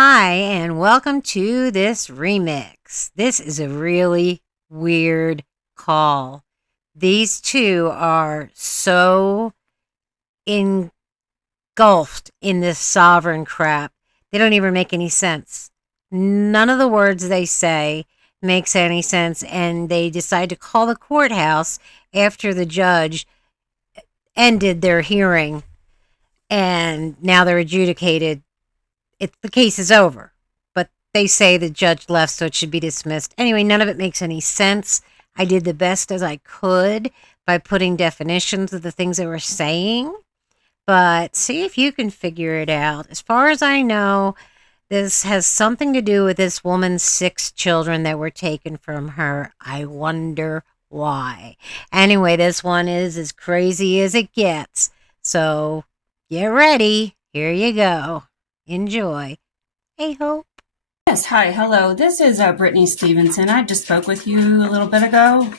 Hi, and welcome to this remix. This is a really weird call. These two are so engulfed in this sovereign crap. They don't even make any sense. None of the words they say makes any sense, and they decide to call the courthouse after the judge ended their hearing, and now they're adjudicated. The case is over, but they say the judge left, so it should be dismissed. Anyway, none of it makes any sense. I did the best as I could by putting definitions of the things they were saying, but see if you can figure it out. As far as I know, this has something to do with this woman's 6 children that were taken from her. I wonder why. Anyway, this one is as crazy as it gets. So get ready. Here you go. Enjoy. Hey, Hope. Yes, hi, hello. This is Brittany Stevenson. I just spoke with you a little bit ago,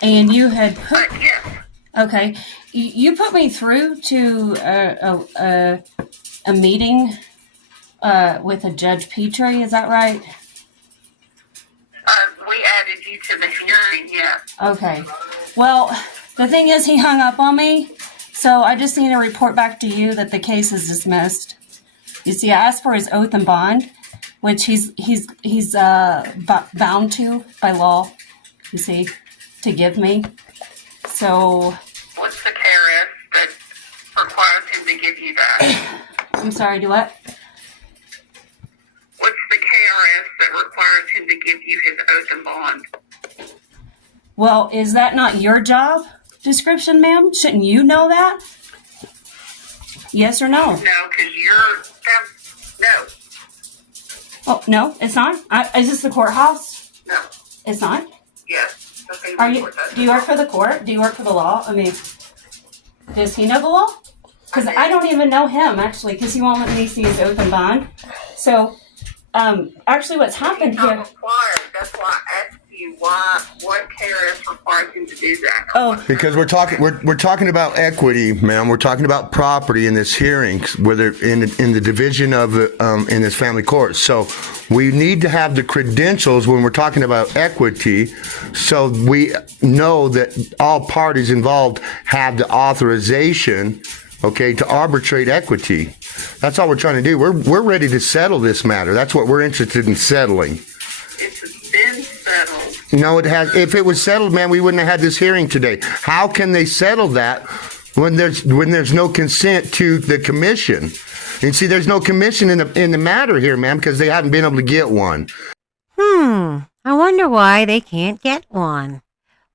and you had put. Okay, you put me through to a meeting with a Judge Petrie. Is that right? We added you to the hearing, yes. Okay. Well, the thing is, he hung up on me, so I just need to report back to you that the case is dismissed. You see, I asked for his oath and bond, which he's bound to by law, you see, to give me. So. What's the KRS that requires him to give you that? I'm sorry, do what? What's the KRS that requires him to give you his oath and bond? Well, is that not your job description, ma'am? Shouldn't you know that? Yes or no? No, because no. Oh, no, it's not? Is this the courthouse? No. It's not? Yes. Do you work for the court? Do you work for the law? I mean, does he know the law? Because I don't even know him, actually, because he won't let me see his oath and bond. So, actually what's happened He's not here... required. That's why I asked you what KRS requires him to do that. Oh. Because we're talking about equity, ma'am. We're talking about property in this hearing, whether in the division of in this family court. So we need to have the credentials when we're talking about equity, so we know that all parties involved have the authorization, okay, to arbitrate equity. That's all we're trying to do. We're ready to settle this matter. That's what we're interested in settling. It's been settled. No, it has. If it was settled, man, we wouldn't have had this hearing today. How can they settle that when there's no consent to the commission? And see, there's no commission in the matter here, man, because they haven't been able to get one. I wonder why they can't get one.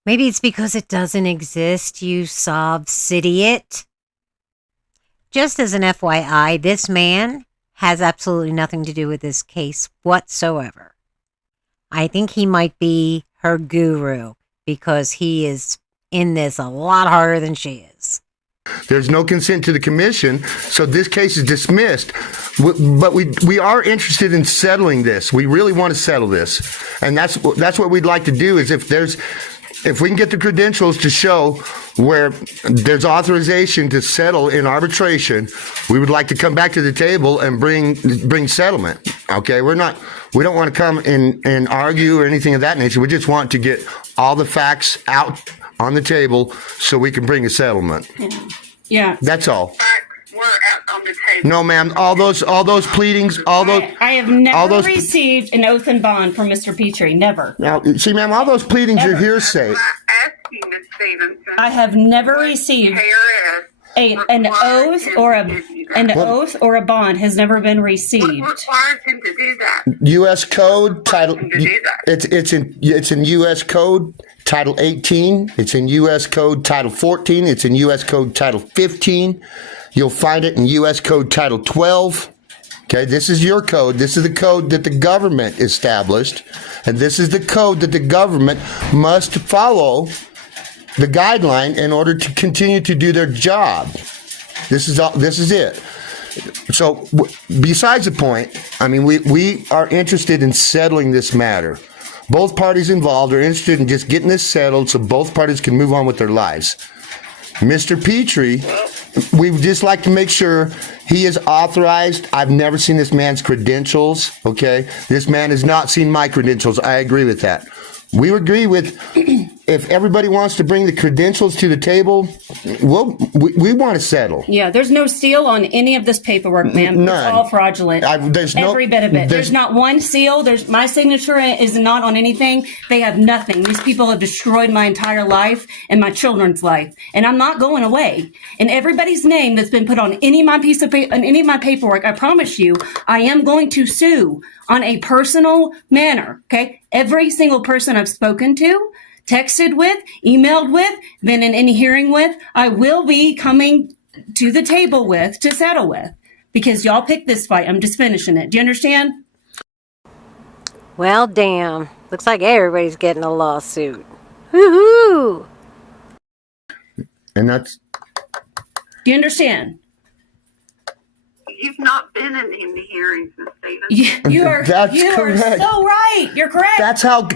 Maybe it's because it doesn't exist, you sob-idiot. Just as an FYI, this man has absolutely nothing to do with this case whatsoever. I think he might be her guru because he is in this a lot harder than she is. There's no consent to the commission, so this case is dismissed. But we are interested in settling this. We really want to settle this, and that's what we'd like to do. Is if we can get the credentials to show where there's authorization to settle in arbitration, we would like to come back to the table and bring settlement. Okay, we don't want to come and argue or anything of that nature. We just want to get all the facts out on the table so we can bring a settlement. Yeah. That's all. Facts were out on the table. No, ma'am. All those pleadings, I have never received an oath and bond from Mr. Petrie. Never. Now, see, ma'am, all those pleadings are hearsay. I asked you, Ms. Stevenson. I have never received an oath or a bond has never been received. What requires him to do that? U.S. Code title. To do that? It's in U.S. Code Title 18. It's in U.S. Code Title 14. It's in U.S. Code Title 15. You'll find it in U.S. Code Title 12. Okay, this is your code. This is the code that the government established, and this is the code that the government must follow the guideline in order to continue to do their job. This is it. So, besides the point, I mean, we are interested in settling this matter. Both parties involved are interested in just getting this settled so both parties can move on with their lives. Mr. Petrie we would just like to make sure he is authorized. I've never seen this man's credentials, okay? This man has not seen my credentials. I agree with that. We agree with, if everybody wants to bring the credentials to the table, we want to settle. Yeah, there's no seal on any of this paperwork, ma'am. None. It's all fraudulent. There's no, Every bit of it. There's not one seal. My signature is not on anything. They have nothing. These people have destroyed my entire life and my children's life, and I'm not going away. And everybody's name that's been put on any of my on any of my paperwork, I promise you, I am going to sue on a personal manner. Okay, every single person I've spoken to, texted with, emailed with, been in any hearing with, I will be coming to the table with to settle with, because y'all picked this fight. I'm just finishing it. Do you understand? Well, damn. Looks like everybody's getting a lawsuit. Woohoo! and that's, Do you understand? You've not been in any hearings, Ms. Stevens. You are That's you are correct. so right. You're correct.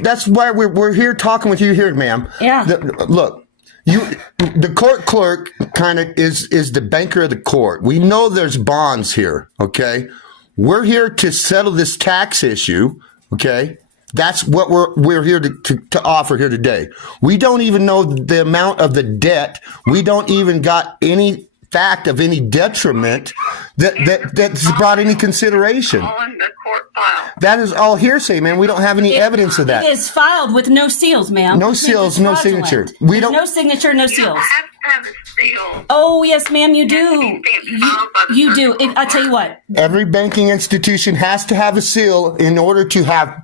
that's why we're here talking with you here, ma'am. Yeah. Look, the court clerk kind of is the banker of the court. We know there's bonds here, okay? We're here to settle this tax issue, okay? That's what we're here to offer here today. We don't even know the amount of the debt. We don't even got any fact of any detriment that's brought any consideration. All in the court file. That is all hearsay, man. We don't have any evidence of that. It is filed with no seals, ma'am. No This seals, is no fraudulent. signature. We There's don't- no signature, no You seals. don't have to have a seal. Oh yes, ma'am, you It has to do. be stamped filed by the You do. circuit court I tell you clerk. what. Every banking institution has to have a seal in order to have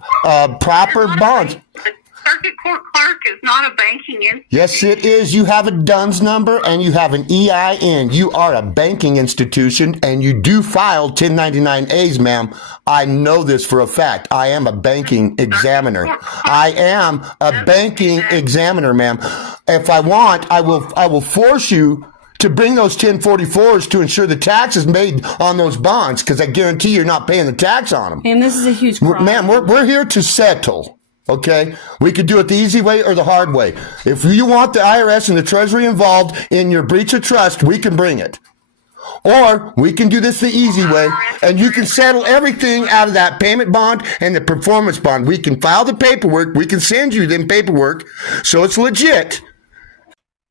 proper You're not a bonds. bank- The circuit court clerk is not a banking institution. Yes, it is. You have a DUNS number and you have an EIN. You are a banking institution and you do file 1099As, ma'am. I know this for a fact. I am a banking examiner. I am a banking examiner, ma'am. If I want, I will force you to bring those 1044s to ensure the tax is made on those bonds, because I guarantee you're not paying the tax on them. Ma'am, this is a huge crime. Ma'am, we're here to settle. Okay, we could do it the easy way or the hard way. If you want the IRS and the Treasury involved in your breach of trust, we can bring it. Or we can do this the easy way, and you can settle everything out of that payment bond and the performance bond. We can file the paperwork. We can send you them paperwork so it's legit.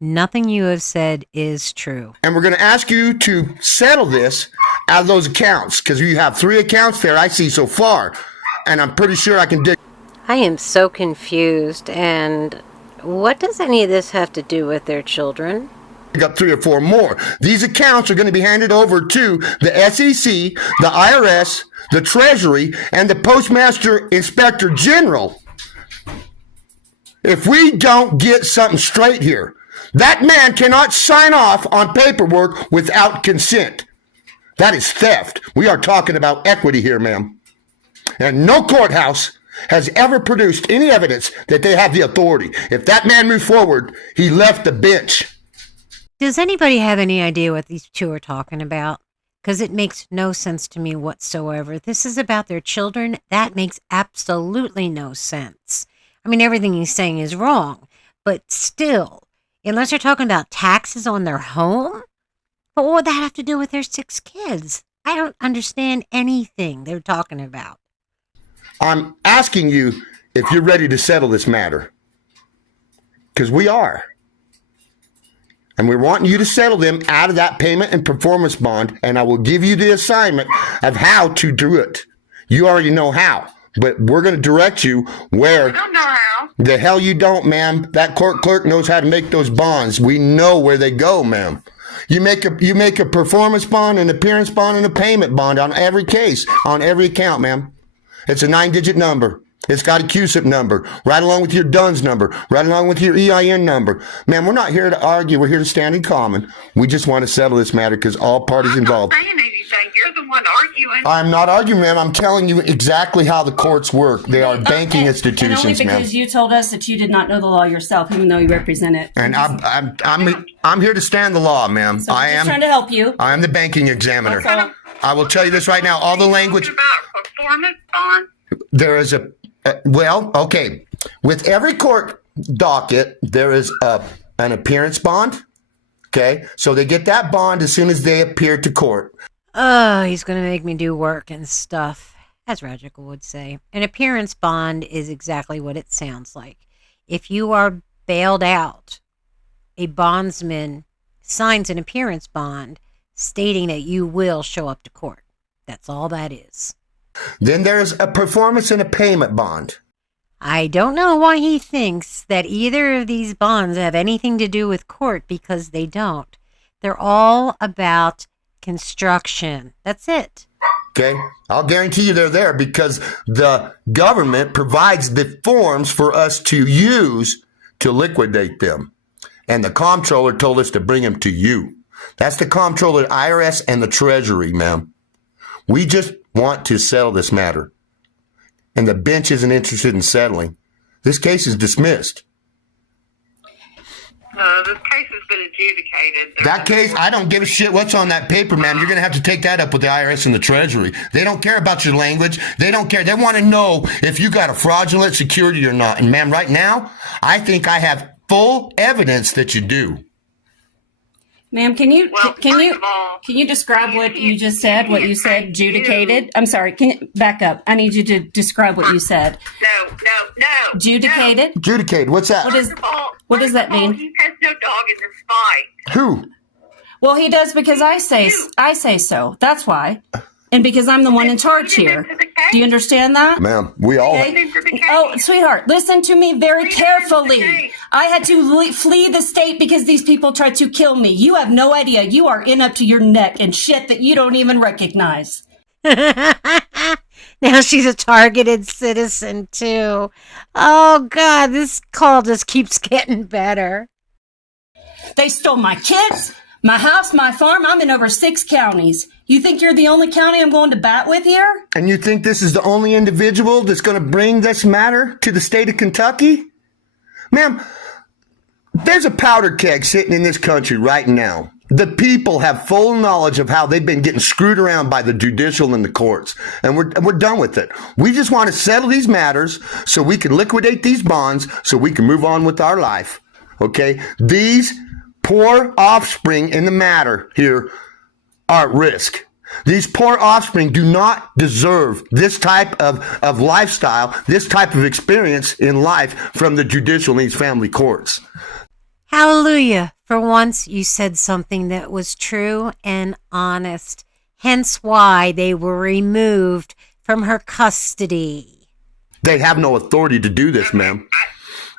Nothing you have said is true. And we're going to ask you to settle this out of those accounts, because you have 3 accounts there I see so far, and I'm pretty sure I can dig. I am so confused. And what does any of this have to do with their children? Got 3 or 4 more. These accounts are going to be handed over to the SEC, the IRS, the Treasury, and the Postmaster Inspector General. If we don't get something straight here, that man cannot sign off on paperwork without consent. That is theft. We are talking about equity here, ma'am. And no courthouse has ever produced any evidence that they have the authority. If that man moved forward, he left the bench. Does anybody have any idea what these two are talking about? Because it makes no sense to me whatsoever. This is about their children. That makes absolutely no sense. I mean, everything he's saying is wrong, but still, unless they're talking about taxes on their home, but what would that have to do with their 6 kids? I don't understand anything they're talking about. I'm asking you if you're ready to settle this matter. Because we are. And we're wanting you to settle them out of that payment and performance bond, and I will give you the assignment of how to do it. You already know how, but we're going to direct you where. I don't know how. The hell you don't, ma'am. That court clerk knows how to make those bonds. We know where they go, ma'am. You make a performance bond, an appearance bond, and a payment bond on every case, on every account, ma'am. It's a 9-digit number. It's got a QSIP number, right along with your DUNS number, right along with your EIN number. Ma'am, we're not here to argue. We're here to stand in common. We just want to settle this matter because all parties involved. I'm not saying anything. You're the one arguing. I'm not arguing, ma'am. I'm telling you exactly how the courts work. They are banking institutions, and only ma'am. because you told us that you did not know the law yourself, even though you represent it. And I'm here to stand the law, ma'am. So I I'm just am. trying to help you. I am the banking examiner. That's all. I will tell you this right now. All the language. Talking about performance bond. There is okay. With every court docket, there is an appearance bond, Okay, so they get that bond as soon as they appear to court. Oh, he's going to make me do work and stuff, as Radjica would say. An appearance bond is exactly what it sounds like. If you are bailed out, a bondsman signs an appearance bond stating that you will show up to court. That's all that is. Then there's a performance and a payment bond. I don't know why he thinks that either of these bonds have anything to do with court, because they don't. They're all about construction. That's it. Okay, I'll guarantee you they're there because the government provides the forms for us to use to liquidate them. And the comptroller told us to bring them to you. That's the comptroller, IRS, and the Treasury, ma'am. We just want to settle this matter. And the bench isn't interested in settling. This case is dismissed. This case has been adjudicated. That case, I don't give a shit what's on that paper, ma'am. You're going to have to take that up with the IRS and the Treasury. They don't care about your language. They don't care. They want to know if you got a fraudulent security or not. And ma'am, right now, I think I have full evidence that you do. Ma'am, can you Well, can first you of all, can you describe what you just said? What you said, adjudicated? I'm sorry. Can you back up? I need you to describe what you said. No. Adjudicated. Adjudicated. What's that? What is? First of all, What does that mean? He has no dog in this fight. Who? Well, he does because I say so. That's why, and because I'm the one in charge here. Do you understand that? Ma'am, we all... Okay. Oh, sweetheart, listen to me very carefully. I had to flee the state because these people tried to kill me. You have no idea. You are in up to your neck in shit that you don't even recognize. Now she's a targeted citizen, too. Oh, God, this call just keeps getting better. They stole my kids, my house, my farm. I'm in over 6 counties. You think you're the only county I'm going to bat with here? And you think this is the only individual that's going to bring this matter to the state of Kentucky? Ma'am, there's a powder keg sitting in this country right now. The people have full knowledge of how they've been getting screwed around by the judicial and the courts. And we're done with it. We just want to settle these matters so we can liquidate these bonds so we can move on with our life. Okay? These poor offspring in the matter here are at risk. These poor offspring do not deserve this type of lifestyle, this type of experience in life from the judicial and these family courts. Hallelujah. For once, you said something that was true and honest. Hence why they were removed from her custody. They have no authority to do this, ma'am.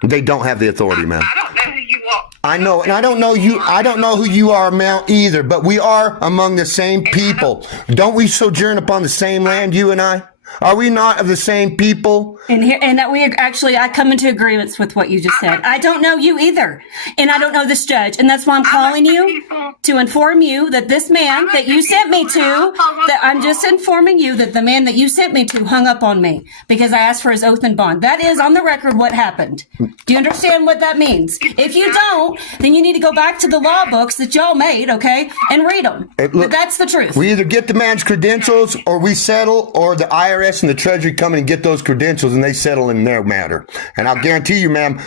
They don't have the authority, ma'am. I don't know who you are. I know, and I don't know you. I don't know who you are, ma'am, either. But we are among the same people. Don't we sojourn upon the same land, you and I? Are we not of the same people? And that we actually, I come into agreements with what you just said. I don't know you either. And I don't know this judge. And that's why I'm calling you to inform you that this man that you sent me to, that I'm just informing you that the man that you sent me to hung up on me because I asked for his oath and bond. That is on the record what happened. Do you understand what that means? If you don't, then you need to go back to the law books that y'all made, okay, and read them. But that's the truth. We either get the man's credentials or we settle, or the IRS and the Treasury come in and get those credentials and they settle in their matter. And I'll guarantee you, ma'am,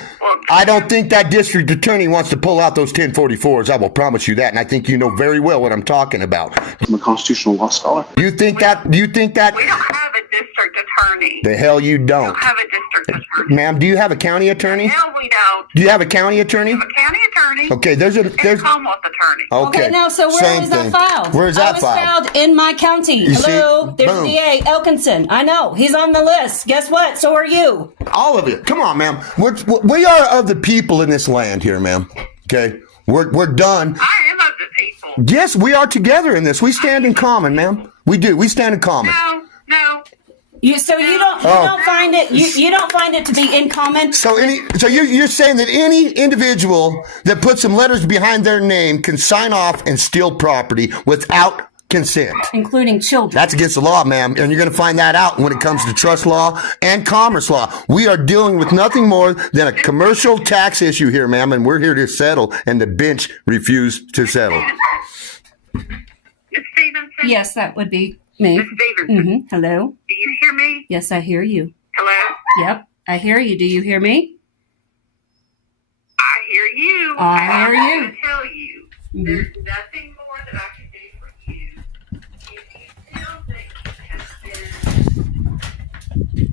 I don't think that district attorney wants to pull out those 1044s. I will promise you that. And I think you know very well what I'm talking about. I'm a constitutional law scholar. You think that? We don't have a district attorney. The hell you We don't. don't have a district attorney. Ma'am, do you have a county attorney? No, we don't. Do you have a county attorney? We have a county attorney. Okay, there's And a Commonwealth attorney. Okay, now, so where same was that thing. filed? Where's that I was filed in my county. You see? Hello, there's Boom. DA Elkinson. I know, he's on the list. Guess what? So are you. All of it. Come on, ma'am. We are of the people in this land here, ma'am. Okay? We're done. I am of the people. Yes, we are together in this. We stand in common, ma'am. We do. We stand in common. No. You don't find it you don't find it to be in common. So you're saying that any individual that puts some letters behind their name can sign off and steal property without consent. Including children. That's against the law, ma'am, and you're going to find that out when it comes to trust law and commerce law. We are dealing with nothing more than a commercial tax issue here, ma'am, and we're here to settle, and the bench refused to settle. Miss Stevenson? Yes, that would be me. Miss Stevenson, Hello? do you hear me? Yes, I hear you. Hello? Yep, I hear you. Do you hear me? I hear you. I And hear I'm you. going to tell you. There's nothing more that I can do for you. If you feel that you have been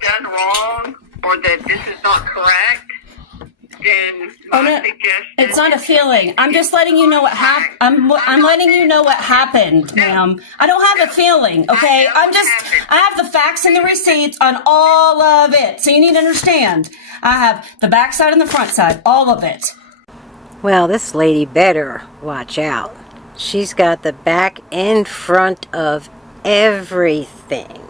done wrong or that this is not correct, then my suggestion. It's not a feeling. I'm just letting you know what happened. I'm letting you know what happened, ma'am. I don't have a feeling, okay? I have the facts and the receipts on all of it. So you need to understand. I have the back side and the front side, all of it. Well, this lady better watch out. She's got the back and front of everything.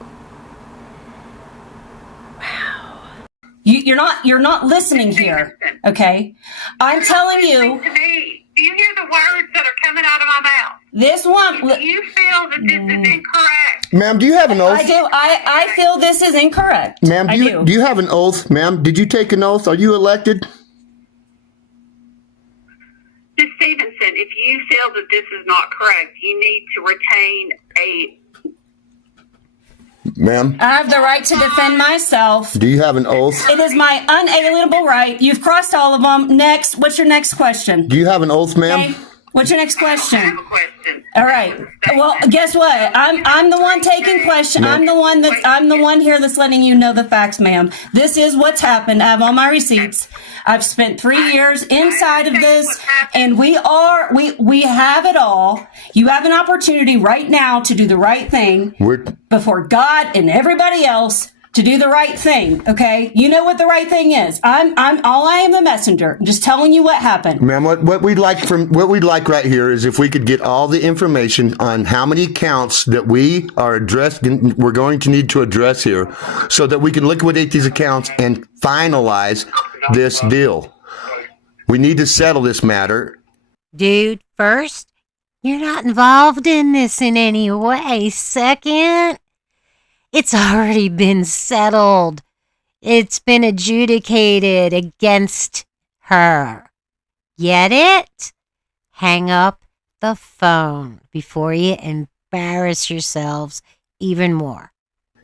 You're not listening here, okay? I'm telling you. To me. Do you hear the words that are coming out of my mouth? This one. If you feel that this is incorrect. Ma'am, do you have an oath? I do. I feel this is incorrect. Ma'am, do you have an oath? Ma'am, did you take an oath? Are you elected? Ms. Stevenson, if you feel that this is not correct, you need to retain a... Ma'am, I have the right to defend myself. do you have an oath? It is my unalienable right. You've crossed all of them. Next. What's your next question? Do you have an oath, ma'am? Okay. What's your next I question? have a question. All right. Well, guess what? I'm the one taking question. I'm the one here that's letting you know the facts, ma'am. This is what's happened. I have all my receipts. I've spent 3 years inside of this, and we have it all. You have an opportunity right now to do the right thing before God and everybody else. To do the right thing, okay? You know what the right thing is. I am the messenger. I'm just telling you what happened. Ma'am, what we'd like right here is if we could get all the information on how many counts that we're going to need to address here so that we can liquidate these accounts and finalize this deal. We need to settle this matter. Dude, first, you're not involved in this in any way. Second, it's already been settled. It's been adjudicated against her. Get it? Hang up the phone before you embarrass yourselves even more.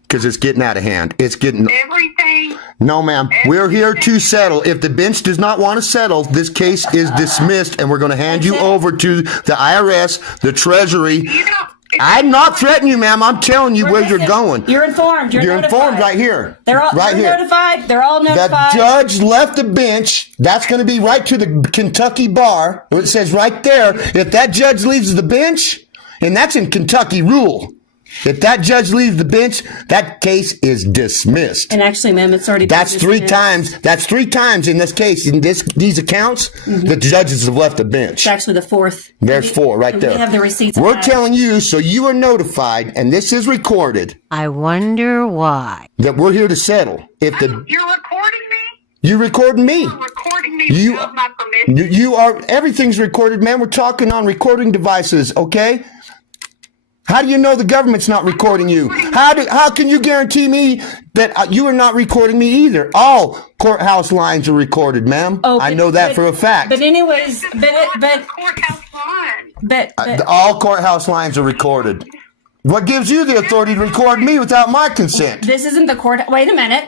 Because it's getting out of hand. It's getting... Everything... No, ma'am. We're here to settle. If the bench does not want to settle, this case is dismissed, and we're going to hand you over to the IRS, the Treasury. You don't... I'm not threatening you, ma'am. I'm telling you where you're going. You're informed. You're notified. Informed right here. They're all notified. They're all notified. The judge left the bench. That's going to be right to the Kentucky bar. It says right there, if that judge leaves the bench, and that's in Kentucky rule. If that judge leaves the bench, that case is dismissed. And actually, ma'am, it's already That's been three dismissed. times. That's 3 times in this case. In these accounts, the judges have left the bench. It's actually the 4th. There's 4 right there. We have the receipts. We're telling you, so you are notified, and this is recorded, I wonder why. that we're here to settle. You're recording me? You recording me. You're recording me without my permission? You are. Everything's recorded, man. We're talking on recording devices, okay? How do you know the government's not recording you? How can you guarantee me that you are not recording me either? All courthouse lines are recorded, ma'am. Oh, I know that for a fact. But anyways, but Courthouse line. All courthouse lines are recorded. What gives you the authority to record me without my consent? this isn't the court. Wait a minute.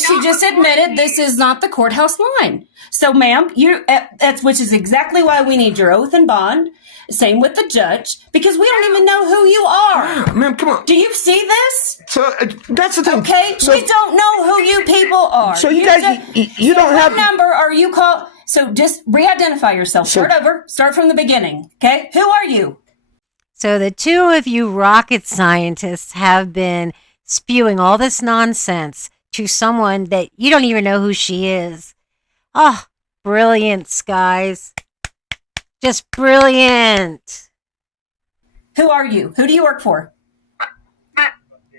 She just admitted this is not the courthouse line. So, ma'am, which is exactly why we need your oath and bond. Same with the judge, because we don't even know who you are. Ma'am, come on. Do you see this? So that's the thing. Okay, So, we don't know who you people are. So you guys, you don't have. What number are you called? So just re-identify yourself. Start over. Start from the beginning. Okay, who are you? So the two of you rocket scientists have been spewing all this nonsense to someone that you don't even know who she is. Oh, brilliant, guys. Just brilliant. Who are you? Who do you work for?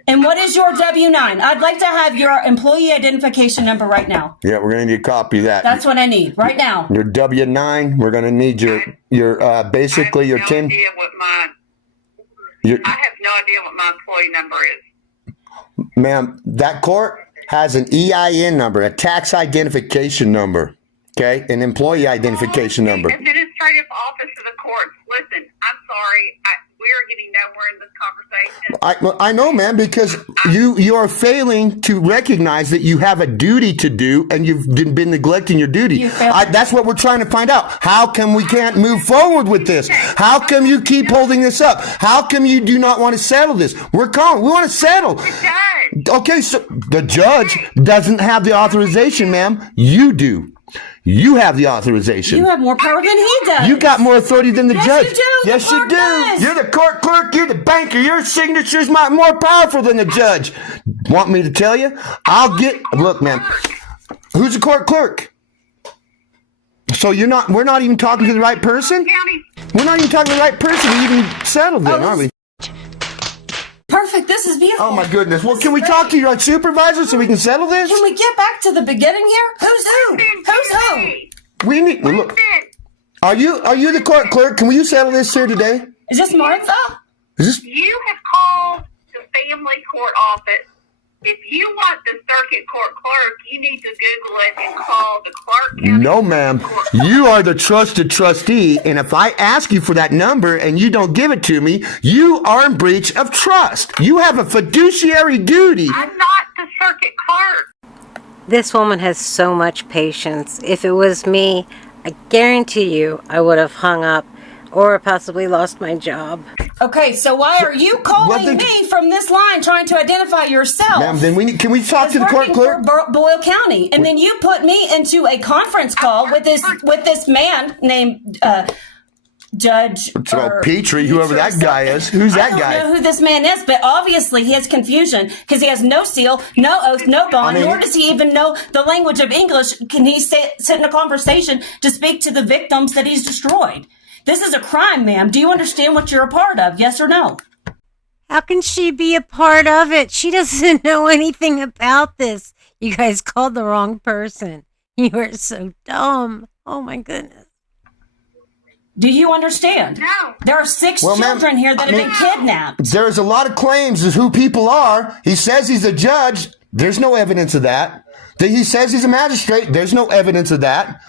And what is your W9? I'd like to have your employee identification number right now. Yeah, we're going to need a copy of that. That's what I need right now. Your W9. We're going to need your basically your 10. I have no idea what my employee number is. Ma'am, that court has an EIN number, a tax identification number, okay, an employee identification number. Administrative office of the courts. Listen, I'm sorry. we are getting nowhere in this conversation. I know, man, because you are failing to recognize that you have a duty to do, and you've been neglecting your duty. That's what we're trying to find out. How come we can't move forward with this? How come you keep holding this up? How come you do not want to settle this? We want to settle. Okay, so the judge doesn't have the authorization, ma'am. You do. You have the authorization. You have more power than he does. You got more authority than the judge. You do. Yes, you do. Does. You're the court clerk. You're the banker. Your signature's more powerful than the judge. Want me to tell you? Look, man. Who's the court clerk? So we're not even talking to the right person? We're not even talking to the right person to even settle then, are we? Perfect. This is beautiful. Oh, my goodness. Well, can we talk to your supervisor so we can settle this? Can we get back to the beginning here? Who's who? Who's who? We need. Look. Are you the court clerk? Can you settle this here today? Is this Martha? You have called the family court office. If you want the circuit court clerk, you need to Google it and call the Clark County. No, ma'am. You are the trusted trustee, and if I ask you for that number and you don't give it to me, you are in breach of trust. You have a fiduciary duty. I'm not the circuit clerk. This woman has so much patience. If it was me, I guarantee you I would have hung up or possibly lost my job. Okay, so why are you calling me from this line trying to identify yourself? Ma'am, then can we talk to the court clerk? For Boyle County, and then you put me into a conference call with this man named Judge Petrie, whoever that guy is. Who's that guy? I don't know who this man is, but obviously he has confusion because he has no seal, no oath, no bond, nor does he even know the language of English. Can he sit in a conversation to speak to the victims that he's destroyed? This is a crime, ma'am. Do you understand what you're a part of? Yes or no? How can she be a part of it? She doesn't know anything about this. You guys called the wrong person. You are so dumb. Oh, my goodness. Do you understand? No. There are 6 children here that have been kidnapped. There's a lot of claims as who people are. He says he's a judge. There's no evidence of that. He says he's a magistrate. There's no evidence of that.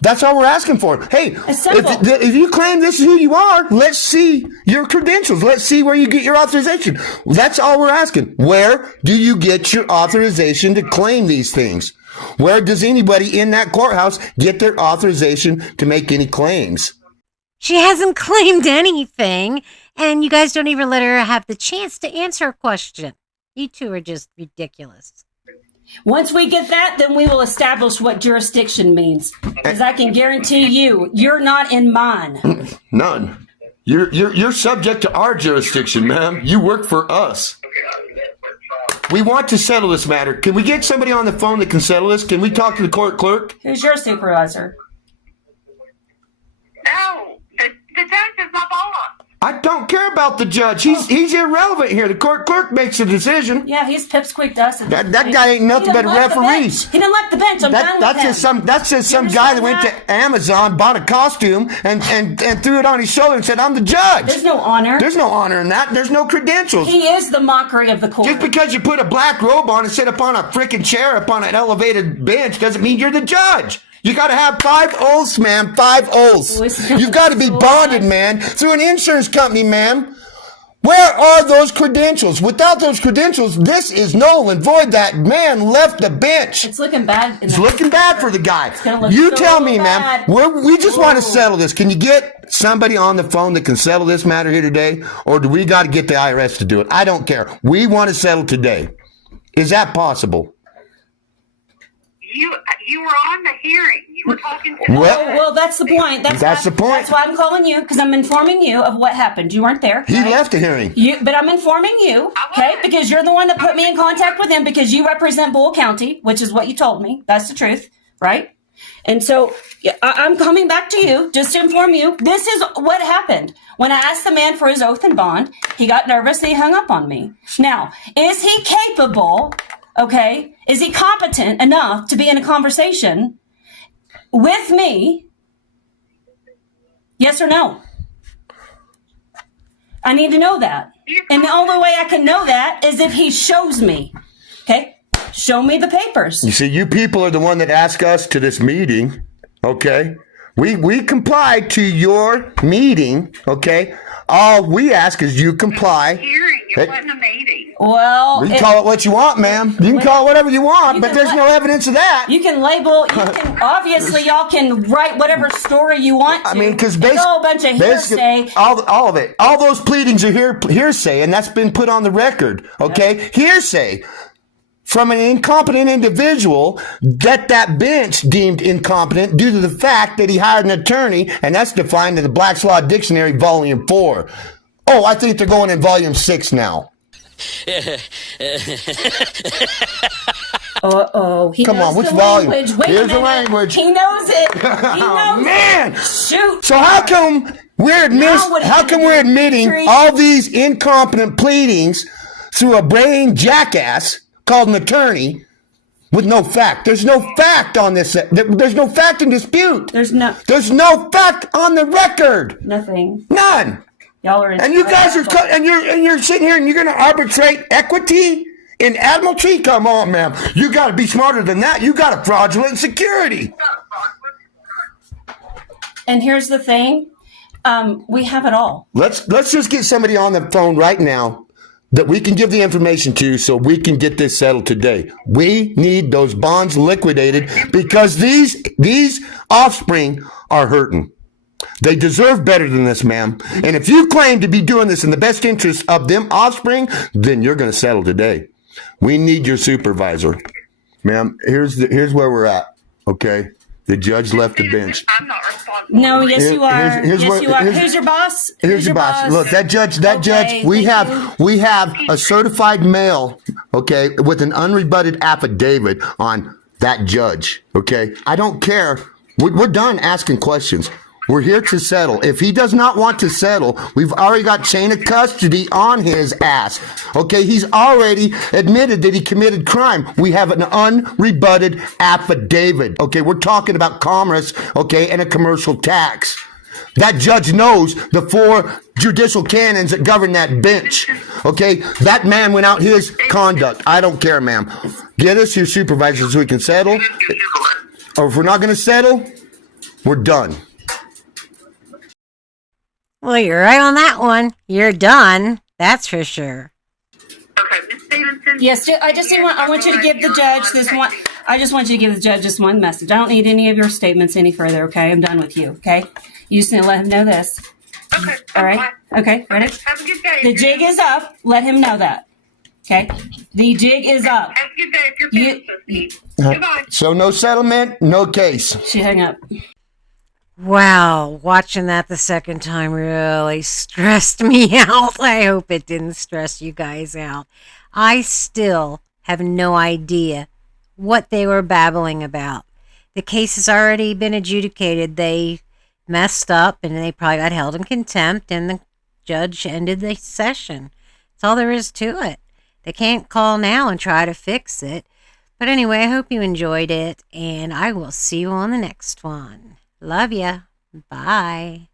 That's all we're asking for. Hey, if you claim this is who you are, let's see your credentials. Let's see where you get your authorization. That's all we're asking. Where do you get your authorization to claim these things? Where does anybody in that courthouse get their authorization to make any claims? She hasn't claimed anything, and you guys don't even let her have the chance to answer a question. You two are just ridiculous. Once we get that, then we will establish what jurisdiction means. Because I can guarantee you, you're not in mine. None. You're subject to our jurisdiction, ma'am. You work for us. We want to settle this matter. Can we get somebody on the phone that can settle this? Can we talk to the court clerk? Who's your supervisor? No, the judge is my boss. I don't care about the judge. He's irrelevant here. The court clerk makes the decision. Yeah, he's pipsqueaked us. That guy ain't nothing but a referee. He didn't like the bench. I'm done with him. That's just some guy that went to Amazon, bought a costume, and threw it on his shoulder and said, "I'm the judge." There's no honor. There's no honor in that. There's no credentials. He is the mockery of the court. Just because you put a black robe on and sit up on a freaking chair up on an elevated bench doesn't mean you're the judge. You got to have 5 oaths, ma'am. 5 oaths. You've got to be bonded, man, through an insurance company, ma'am. Where are those credentials? Without those credentials, this is null and void. That man left the bench. It's looking bad. It's looking bad for the guy. You tell me, ma'am. We just want to settle this. Can you get somebody on the phone that can settle this matter here today? Or do we got to get the IRS to do it? I don't care. We want to settle today. Is that possible? You were on the hearing. You were talking to Well, that's the point. That's the point. That's why I'm calling you, because I'm informing you of what happened. You weren't there. He left the hearing. But I'm informing you, okay? Because you're the one that put me in contact with him because you represent Bull County, which is what you told me. That's the truth, right? And so I'm coming back to you just to inform you. This is what happened. When I asked the man for his oath and bond, he got nervous and he hung up on me. Now, is he capable... Okay, is he competent enough to be in a conversation with me? Yes or no? I need to know that. And the only way I can know that is if he shows me. Okay, show me the papers. You see, you people are the one that asked us to this meeting, okay? We complied to your meeting, okay? All we ask is you comply. Hearing, it wasn't a meeting. Well, You can call it what you want, ma'am. You can call it whatever you want, but there's no evidence of that. you can label. You can obviously y'all can write whatever story you want to. I mean, because it's basically, all a bunch of hearsay. all of it, all those pleadings are hearsay, and that's been put on the record. Okay, hearsay from an incompetent individual that bench deemed incompetent due to the fact that he hired an attorney, and that's defined in the Black's Law Dictionary, Volume 4. Oh, I think they're going in Volume 6 now. Uh-oh. He Come knows on, which the volume? language. Wait Here's a the minute. language. He knows it. He knows Oh, man. it. Shoot. So how come we're admitting all these incompetent pleadings through a brain jackass called an attorney with no fact? There's no fact on this. There's no fact in dispute. There's no fact on the record. nothing. None. Y'all are in. And you guys are you're sitting here and you're going to arbitrate equity in admiralty? Come on, ma'am. You got to be smarter than that. You got a fraudulent security. And here's the thing. We have it all. Let's just get somebody on the phone right now that we can give the information to so we can get this settled today. We need those bonds liquidated because these offspring are hurting. They deserve better than this, ma'am. And if you claim to be doing this in the best interest of them offspring, then you're going to settle today. We need your supervisor. Ma'am, here's where we're at, okay? The judge left the bench. I'm not responsible. No, yes you are. Here's Yes what- you are. here's- Who's your boss? Here's your boss. Look, that judge, Okay, we thank have a certified mail, okay, with an unrebutted affidavit on that judge, okay? I don't care. We're done asking questions. We're here to settle. If he does not want to settle, we've already got chain of custody on his ass. Okay, he's already admitted that he committed crime. We have an unrebutted affidavit. Okay, we're talking about commerce, okay, and a commercial tax. That judge knows the 4 judicial canons that govern that bench. Okay, that man went out his conduct. I don't care, ma'am. Get us your supervisor so we can settle. Or if we're not going to settle, we're done. Well, you're right on that one. You're done. That's for sure. Okay, Ms. Stevenson. Yes, I want you to give the judge this one. I just want you to give the judge this one message. I don't need any of your statements any further, okay? I'm done with you, okay? You just need to let him know this. Okay. All right? Okay, ready? Have a good day. The jig is up. Let him know that. Okay? The jig is up. Have a good day if you're feeling so, Steve. Goodbye. So no settlement, no case. She hung up. Wow, watching that the second time really stressed me out. I hope it didn't stress you guys out. I still have no idea what they were babbling about. The case has already been adjudicated. They messed up and they probably got held in contempt and the judge ended the session. That's all there is to it. They can't call now and try to fix it. But anyway, I hope you enjoyed it and I will see you on the next one. Love ya. Bye.